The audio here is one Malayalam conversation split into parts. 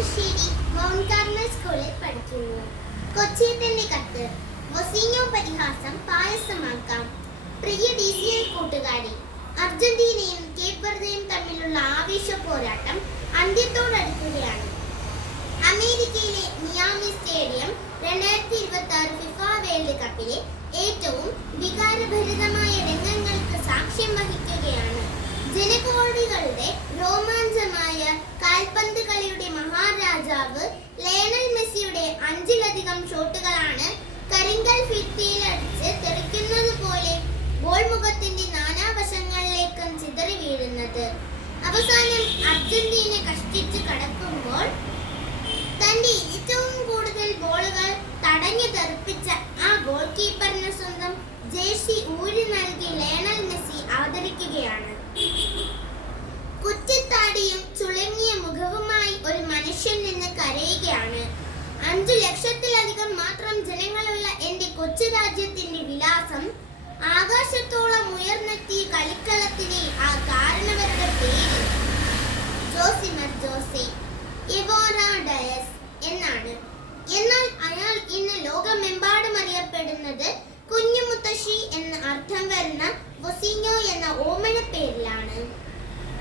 താമരശ്ശേരി മൗണ്ട് കാർമൽ സ്കൂളിൽ പഠിക്കുന്നു. കൊച്ചിയത്തിന്റെ കത്ത്. വൊസീഞ്ഞോ പരിഹാസം പായസമാക്കാം. പ്രിയ DCL കൂട്ടുകാരി, അർജന്റീനയും കേപ്പ് വെർദെയും തമ്മിലുള്ള ആവേശ പോരാട്ടം അന്ത്യത്തോടടുക്കുകയാണ്. അമേരിക്കയിലെ മിയാമി സ്റ്റേഡിയം 2026 ഫിഫ വേൾഡ് കപ്പിലെ ഏറ്റവും വികാരഭരിതമായ രംഗങ്ങൾക്ക് സാക്ഷ്യം വഹിക്കുകയാണ്. ജനകോടികളുടെ രോമാഞ്ചമായ കാൽപന്ത് കളിയുടെ മഹാരാജാവ് ലയണൽ മെസ്സിയുടെ 5ലധികം ഷോട്ടുകളാണ് കരിങ്കൽ ഭിത്തിയിലടിച്ച് തെറിക്കുന്നത് പോലെ ഗോൾ മുഖത്തിന്റെ നാനാവശങ്ങളിലേക്കും ചിതറി വീഴുന്നത്. അവസാനം അർജന്റീന കഷ്ടിച്ച് കടക്കുമ്പോൾ തന്റെ ഏറ്റവും കൂടുതൽ ബോളുകൾ തടഞ്ഞു തെറിപ്പിച്ച ആ ഗോൾ കീപ്പറിന് സ്വന്തം ജേഴ്സി ഊരി നൽകി ലയണൽ മെസ്സി അവതരിക്കുകയാണ്. കുറ്റിത്താടിയും ചുളുങ്ങിയ മുഖവുമായി ഒരു മനുഷ്യൻ നിന്ന് കരയുകയാണ്. 5 ലക്ഷത്തിലധികം മാത്രം ജനങ്ങളുള്ള എന്റെ കൊച്ചു രാജ്യത്തിന്റെ വിലാസം ആകാശത്തോളം ഉയർന്നെത്തിയ കളിക്കളത്തിലെ ആ കാരണവരുടെ പേര് ജോസിമർ ജോസെ എവോറ ഡയസ് എന്നാണ്. എന്നാൽ അയാൾ ഇന്ന് ലോകമെമ്പാടും അറിയപ്പെടുന്നത് കുഞ്ഞു മുത്തശ്ശി എന്ന അർത്ഥം വരുന്ന വൊസീഞ്ഞോ എന്ന ഓമന പേരിലാണ്.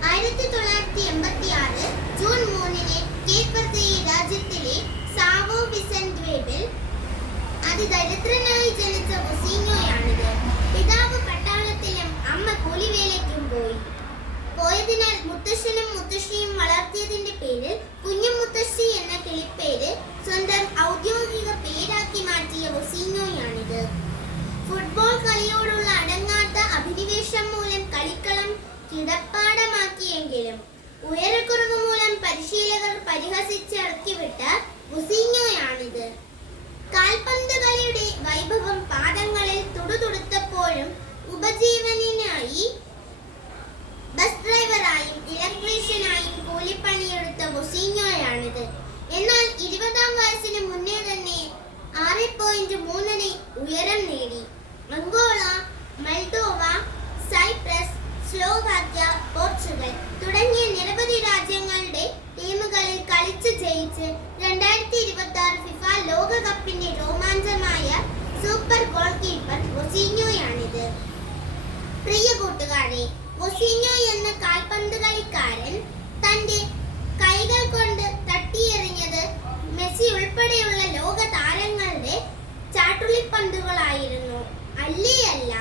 1986 ജൂൺ 3 കേപ്പ് വെർദെ രാജ്യത്തിലെ സാവോ വിസെന്റെയിൽ അതിദരിദ്രനായി ജനിച്ച വൊസീഞ്ഞോയാണിത്. പിതാവ് പട്ടാളത്തിലും അമ്മ കൂലിവേലയ്ക്കും പോയതിനാൽ മുത്തശ്ശനും മുത്തശ്ശിയും വളർത്തിയതിന്റെ പേരിൽ കുഞ്ഞു മുത്തശ്ശി എന്ന കിളിപ്പേര് സ്വന്തം ഔദ്യോഗിക പേരാക്കി മാറ്റിയ വൊസീഞ്ഞോയാണിത്. ഫുട്ബോൾ കളിയോടുള്ള അടങ്ങാത്ത അഭിനിവേശം മൂലം കളിക്കളം കിടപ്പാടമാക്കിയെങ്കിലും ഉയരക്കുറവ് മൂലം പരിശീലകർ പരിഹസിച്ചിറക്കിവിട്ട വൊസീഞ്ഞോയാണിത്. കാൽപന്ത് കളിയുടെ വൈഭവം പാദങ്ങളിൽ തുടുതുടുത്തപ്പോഴും ഉപജീവനത്തിനായി ബസ് ഡ്രൈവറായും ഇലക്ട്രീഷ്യനായും കൂലിപ്പണിയെടുത്ത വൊസീഞ്ഞോയാണിത്. എന്നാൽ 20-ാം വയസ്സിന് മുന്നേ തന്നെ 6.3 ഉയരം നേടി. Angola, Moldova, Cyprus, Slovakia, Portugal തുടങ്ങിയ നിരവധി രാജ്യങ്ങളുടെ ടീമുകളിൽ കളിച്ച് ജയിച്ച് 2026 ഫിഫ ലോകകപ്പിന്റെ രോമാഞ്ചമായ സൂപ്പർ ഗോൾ കീപ്പർ വൊസീഞ്ഞോയാണിത്. പ്രിയ കൂട്ടുകാരെ, വൊസീഞ്ഞോ എന്ന കാൽപന്ത് കളിക്കാരൻ തന്റെ കൈകൾ കൊണ്ട് തട്ടിയെറിഞ്ഞത് മെസ്സി ഉൾപ്പെടെയുള്ള ലോക താരങ്ങളുടെ ചാട്ടുളിപ്പന്തുകളായിരുന്നു. അല്ല,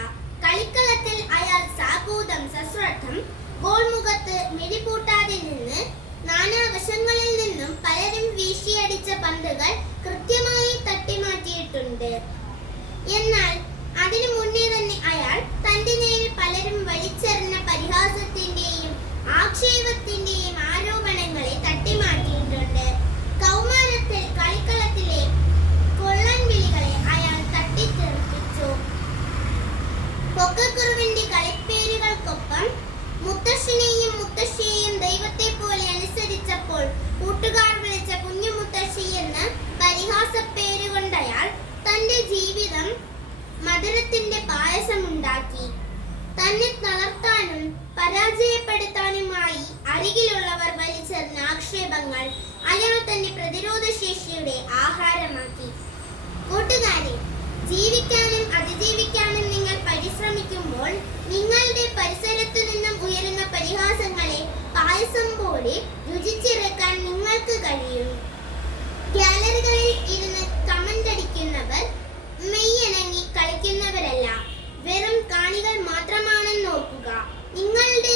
കളിക്കളത്തിൽ അയാൾ സാകൂതം സശ്രദ്ധം ഗോൾ മുഖത്ത് മിഴിപൂട്ടാതെ നിന്ന് നാനാവശങ്ങളിൽ നിന്നും പലരും വീശിയടിച്ച പന്തുകൾ കൃത്യമായി തട്ടിമാറ്റിയിട്ടുണ്ട്. എന്നാൽ അതിനു മുന്നേ തന്നെ അയാൾ തന്റെ നേരെ പലരും വലിച്ചെറിഞ്ഞ പരിഹാസത്തിന്റെയും ആക്ഷേപത്തിന്റെയും ആരോപണങ്ങളെ തട്ടിമാറ്റിയിട്ടുണ്ട്. കൗമാരത്തിൽ കളിക്കളത്തിലെ കൊള്ളൻ വിളികളെ അയാൾ തട്ടിത്തെറിപ്പിച്ചു. പൊക്കക്കുറുവിന്റെ കളിപ്പേരുകൾക്കൊപ്പം മുത്തശ്ശനെയും മുത്തശ്ശിയെയും ദൈവത്തെ പോലെ അനുസരിച്ചപ്പോൾ കൂട്ടുകാർ വിളിച്ച കുഞ്ഞു മുത്തശ്ശി എന്ന പരിഹാസപ്പേരുകൊണ്ടയാൾ തന്റെ ജീവിതം മധുരത്തിന്റെ പായസമുണ്ടാക്കി. തന്നെ തളർത്താനും പരാജയപ്പെടുത്താനുമായി അരികിലുള്ളവർ വലിച്ചെറിഞ്ഞ ആക്ഷേപങ്ങൾ അയാൾ തന്റെ പ്രതിരോധശേഷിയുടെ ആഹാരമാക്കി. കൂട്ടുകാരെ, ജീവിക്കാനും അതിജീവിക്കാനും നിങ്ങൾ പരിശ്രമിക്കുമ്പോൾ നിങ്ങളുടെ പരിസരത്തു നിന്നും ഉയരുന്ന പരിഹാസങ്ങളെ പായസം പോലെ രുചിച്ചിറക്കാൻ നിങ്ങൾക്ക് കഴിയും. ഗാലറികളിൽ ഇരുന്ന് കമന്റ് അടിക്കുന്നവർ മെയ്യണങ്ങി കളിക്കുന്നവരല്ല, വെറും കാണികൾ മാത്രമാണെന്ന് ഓർക്കുക. നിങ്ങളുടെ